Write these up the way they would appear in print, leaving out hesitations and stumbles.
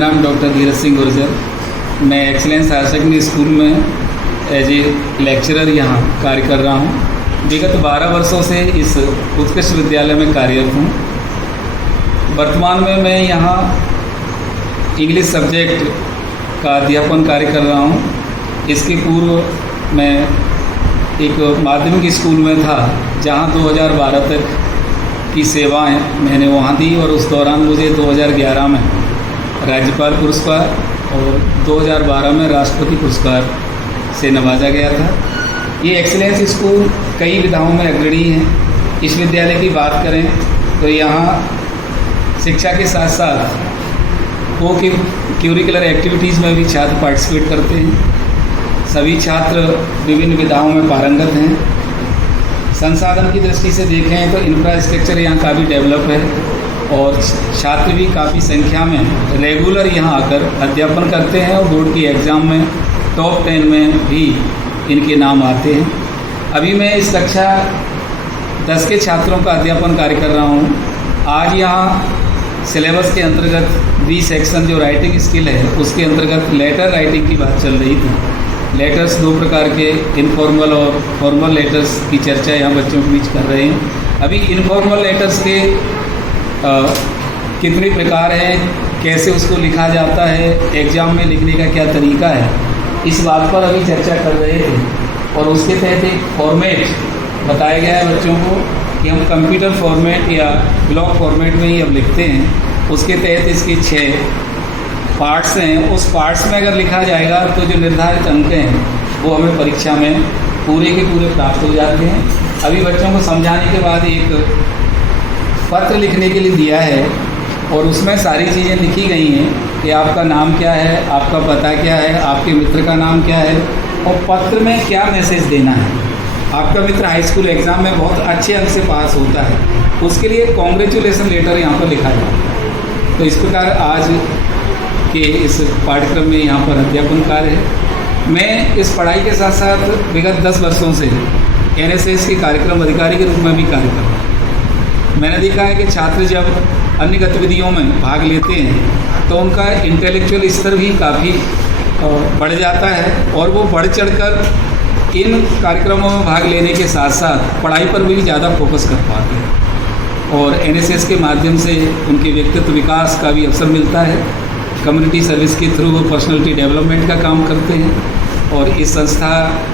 नाम डॉक्टर धीरज सिंह गुर्जर। मैं excellence higher secondary school में एज ए लेक्चरर यहाँ कार्य कर रहा हूँ। विगत 12 वर्षों से इस उत्कृष्ट विद्यालय में कार्यरत हूँ। वर्तमान में मैं यहाँ इंग्लिश सब्जेक्ट का अध्यापन कार्य कर रहा हूँ। इसके पूर्व मैं एक माध्यमिक स्कूल में था जहाँ 2012 तक की सेवाएं मैंने वहाँ दी और उस दौरान मुझे 2011 में राज्यपाल पुरस्कार और 2012 में राष्ट्रपति पुरस्कार से नवाजा गया था। ये एक्सीलेंस स्कूल कई विधाओं में अग्रणी है। इस विद्यालय की बात करें तो यहाँ शिक्षा के साथ साथ को करिकुलर एक्टिविटीज़ में भी छात्र पार्टिसिपेट करते हैं। सभी छात्र विभिन्न विधाओं में पारंगत हैं। संसाधन की दृष्टि से देखें तो इंफ्रास्ट्रक्चर यहाँ काफ़ी डेवलप है और छात्र भी काफ़ी संख्या में रेगुलर यहाँ आकर अध्यापन करते हैं और बोर्ड की एग्ज़ाम में टॉप 10 में भी इनके नाम आते हैं। अभी मैं इस कक्षा 10 के छात्रों का अध्यापन कार्य कर रहा हूँ। आज यहाँ सिलेबस के अंतर्गत बी सेक्शन जो राइटिंग स्किल है उसके अंतर्गत लेटर राइटिंग की बात चल रही थी। लेटर्स 2 प्रकार के इनफॉर्मल और फॉर्मल लेटर्स की चर्चा यहाँ बच्चों के बीच कर रहे हैं। अभी इनफॉर्मल लेटर्स के कितने प्रकार हैं, कैसे उसको लिखा जाता है, एग्ज़ाम में लिखने का क्या तरीका है, इस बात पर अभी चर्चा कर रहे थे। और उसके तहत एक फॉर्मेट बताया गया है बच्चों को कि हम कंप्यूटर फॉर्मेट या ब्लॉक फॉर्मेट में ही अब लिखते हैं। उसके तहत इसके 6 पार्ट्स हैं। उस पार्ट्स में अगर लिखा जाएगा तो जो निर्धारित अंक हैं वो हमें परीक्षा में पूरे के पूरे प्राप्त हो जाते हैं। अभी बच्चों को समझाने के बाद एक पत्र लिखने के लिए दिया है और उसमें सारी चीज़ें लिखी गई हैं कि आपका नाम क्या है, आपका पता क्या है, आपके मित्र का नाम क्या है और पत्र में क्या मैसेज देना है। आपका मित्र हाई स्कूल एग्ज़ाम में बहुत अच्छे अंक से पास होता है, उसके लिए कॉन्ग्रेचुलेसन लेटर यहाँ पर लिखा जाता है। तो इस प्रकार आज के इस पाठ्यक्रम में यहाँ पर अध्यापन कार्य है। मैं इस पढ़ाई के साथ साथ विगत 10 वर्षों से NSS के कार्यक्रम अधिकारी के रूप में भी कार्य कर रहा हूँ। मैंने देखा है कि छात्र जब अन्य गतिविधियों में भाग लेते हैं तो उनका इंटेलेक्चुअल स्तर भी काफ़ी बढ़ जाता है और वो बढ़ चढ़कर इन कार्यक्रमों में भाग लेने के साथ साथ पढ़ाई पर भी ज़्यादा फोकस कर पाते हैं और NSS के माध्यम से उनके व्यक्तित्व विकास का भी अवसर मिलता है। कम्युनिटी सर्विस के थ्रू वो पर्सनैलिटी डेवलपमेंट का काम करते हैं और इस संस्था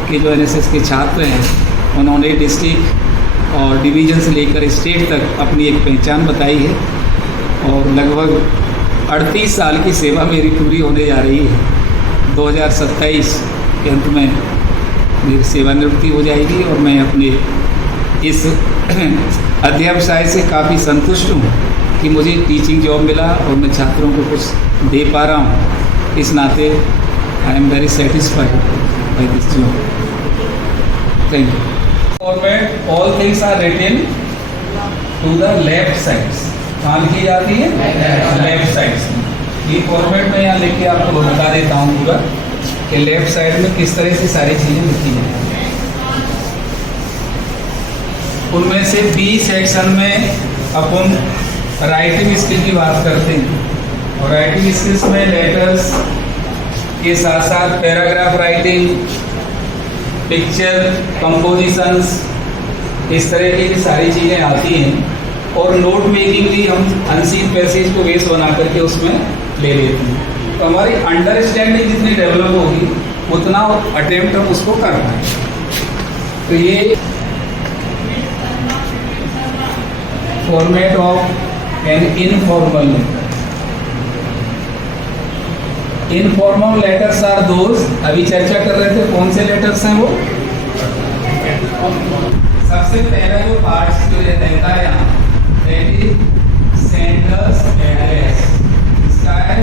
के जो NSS के छात्र हैं उन्होंने डिस्ट्रिक्ट और डिवीज़न से लेकर स्टेट तक अपनी एक पहचान बताई है और लगभग 38 साल की सेवा मेरी पूरी होने जा रही है। 2027 के अंत में मेरी सेवानिवृत्ति हो जाएगी और मैं अपने इस अध्यवसाय से काफ़ी संतुष्ट हूँ कि मुझे टीचिंग जॉब मिला और मैं छात्रों को कुछ दे पा रहा हूँ। इस नाते I am very satisfied by this job. Thank you. Format all things are written to the left sides. कहाँ लिखी जाती है? Left sides. ये फॉर्मेट में यहाँ लिख के आपको बता देता हूँ पूरा कि लेफ्ट साइड में किस तरह से सारी चीज़ें लिखी जाती हैं। उनमें से बी सेक्शन में अपन राइटिंग स्किल की बात करते हैं और राइटिंग स्किल्स में लेटर्स के साथ साथ पैराग्राफ राइटिंग, पिक्चर कंपोजिशंस, इस तरह की सारी चीज़ें आती हैं और नोट मेकिंग भी हम अनसीन पैसेज को बेस बना करके उसमें ले लेते हैं। तो हमारी अंडरस्टैंडिंग जितनी डेवलप होगी उतना अटेम्प्ट हम उसको कर पाएंगे। तो ये format of an informal letter. Informal letters are those, अभी चर्चा कर रहे थे कौन से लेटर्स हैं वो। सबसे पहला जो पार्ट जो रहता है यहाँ सेंडर्स एड्रेस, इसका है